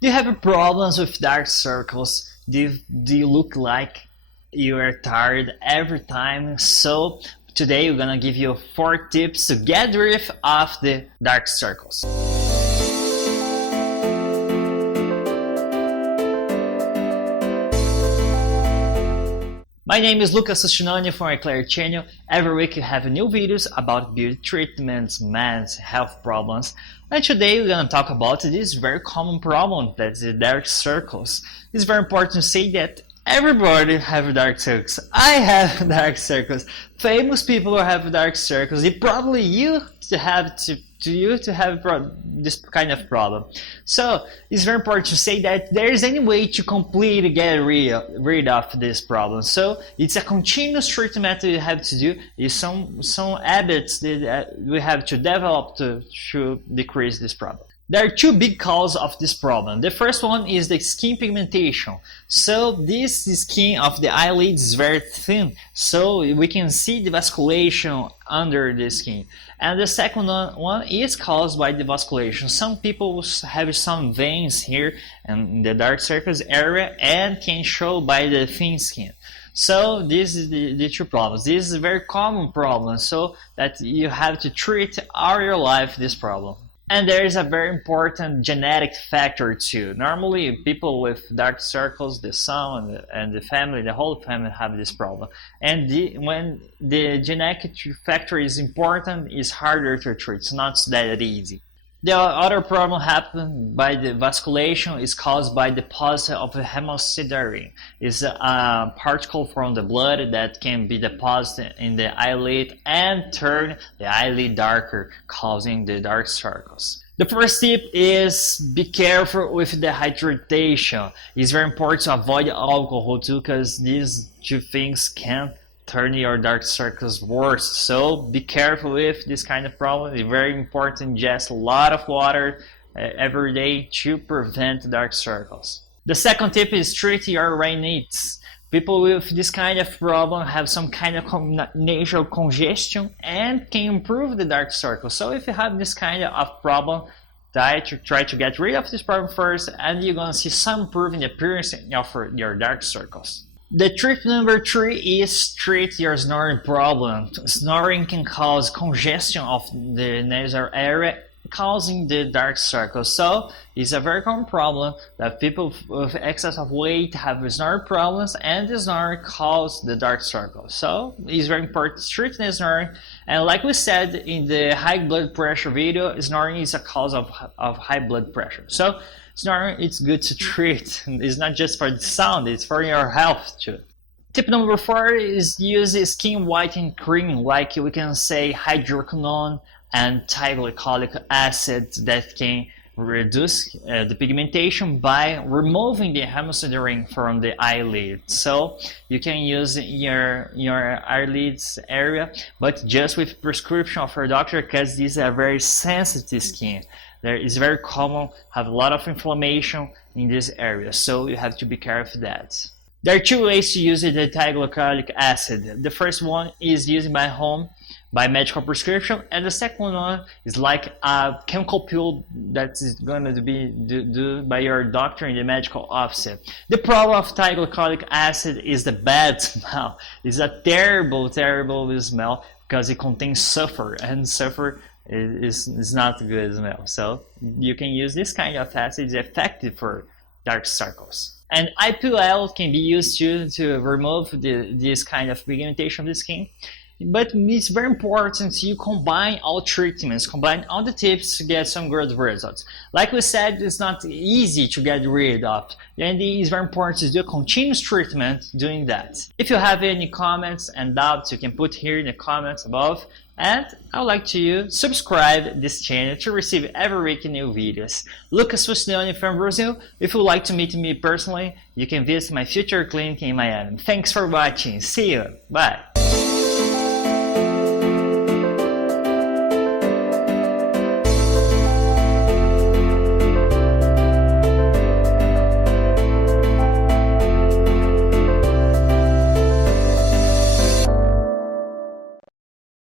Do you have problems with dark circles? Do you look like you are tired every time? So today we're gonna give you 4 tips to get rid of the dark circles. My name is Lucas Fustinoni from my Claire channel. Every week you have new videos about beauty treatments, meds, health problems. And today we're going to talk about this very common problem, that's the dark circles. It's very important to say that everybody have dark circles. I have dark circles. Famous people have dark circles. It probably you to have this kind of problem. So it's very important to say that there is any way to completely get rid of this problem. So it's a continuous treatment that you have to do. It's some habits that we have to develop to decrease this problem. There are 2 big causes of this problem. The first one is the skin pigmentation. So this skin of the eyelids is very thin, so we can see the vasculation under the skin. And the second one is caused by the vasculation. Some people have some veins here in the dark circles area and can show by the thin skin. So this is the 2 problems. This is a very common problem, so that you have to treat all your life this problem. And there is a very important genetic factor too. Normally people with dark circles, the son and the family, the whole family have this problem. And when the genetic factor is important, it's harder to treat. It's not that easy. The other problem happened by the vasculation is caused by deposit of HEMOSIDERIN. It's a particle from the blood that can be deposited in the eyelid and turn the eyelid darker, causing the dark circles. The first tip is be careful with dehydration. It's very important to avoid alcohol too, because these 2 things can turn your dark circles worse. So be careful with this kind of problem. It's very important to ingest a lot of water every day to prevent dark circles. The second tip is treat your rhinitis. People with this kind of problem have some kind of nasal congestion and can improve the dark circles. So if you have this kind of problem, try to get rid of this problem first, and you're gonna see some improvement in the appearance of your dark circles. The trick number 3 is treat your snoring problem. Snoring can cause congestion of the nasal area, causing the dark circles. So it's a very common problem that people with excess of weight have snoring problems, and the snoring causes the dark circles. So it's very important to treat the snoring. And like we said in the high blood pressure video, snoring is a cause of high blood pressure. So snoring, it's good to treat. It's not just for the sound, it's for your health too. Tip number 4 is use a skin whitening cream, like we can say hydroquinone and THIOGLYCOLIC acid, that can reduce the pigmentation by removing the HEMOSIDERIN from the eyelid. So you can use your eyelids area, but just with prescription of your doctor, because this is a very sensitive skin. There is very common, have a lot of inflammation in this area, so you have to be careful of that. There are 2 ways to use the THIOGLYCOLIC acid. The first one is used by home by medical prescription, and the second one is like a chemical pill that is going to be done by your doctor in the medical office. The problem of THIOGLYCOLIC acid is the bad smell. It's a terrible smell because it contains sulfur, and sulfur is not a good smell. So you can use this kind of acid. It's effective for dark circles. And IPL can be used to remove this kind of pigmentation of the skin. But it's very important you combine all treatments, combine all the tips to get some good results. Like we said, it's not easy to get rid of, and it's very important to do continuous treatment doing that. If you have any comments and doubts, you can put here in the comments above. And I would like you to subscribe this channel to receive every week new videos. Lucas Fustinoni from Brazil. If you would like to meet me personally, you can visit my future clinic in Miami. Thanks for watching. See you. Bye.